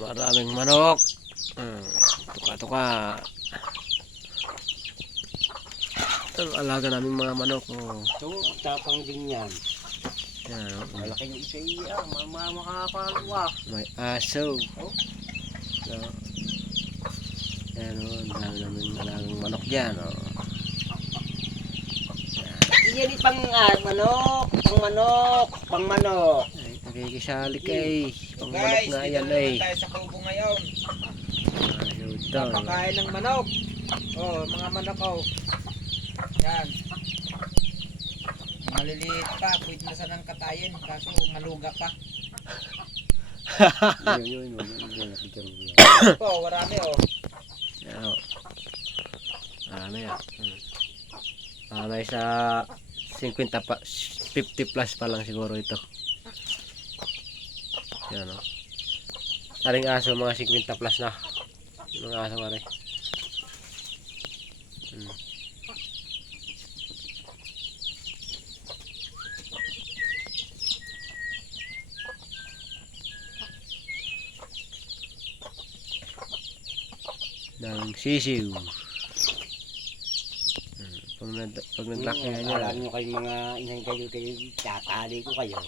Maraming manok. Tuka-tuka. Ito ang alaga naming mga manok. Oh. Ito, tapang din yan. Yan, oh. Malaki yung isa iya, makakapalawa. May aso. Oh. So, yan o, ang dami namin alagang manok dyan. Oh. Iyan pang manok, pang manok. Ay, nakikisali kay. Pang manok Guys, nga dito yan na ay. naman tayo sa kubo ngayon. Ayun daw. Papakain ng manok. Oh, mga manok oh. Yan. Maliliit pa, pwede na sanang katayin, kaso maluga pa. Yun. Nakikita mo yun. Po, marami oh. Yan o. Marami yan. Marami sa 50 pa, 50 plus pa lang siguro ito. Yan o. Aring aso, mga 50 plus na. Mga aso nga rin. Daming sisiw. Pag nag-lock na Alam yan. nyo kayong mga inang kayo, tatali ko kayo.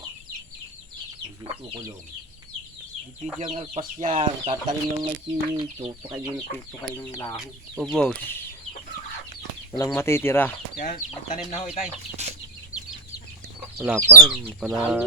Hindi ko kulong. Hindi diyang alpas yan, tatalim ng may tutukay ng laho. Oh boss. Walang matitira. Yan, nagtanim na ho itay. Wala pa. Hindi pa na.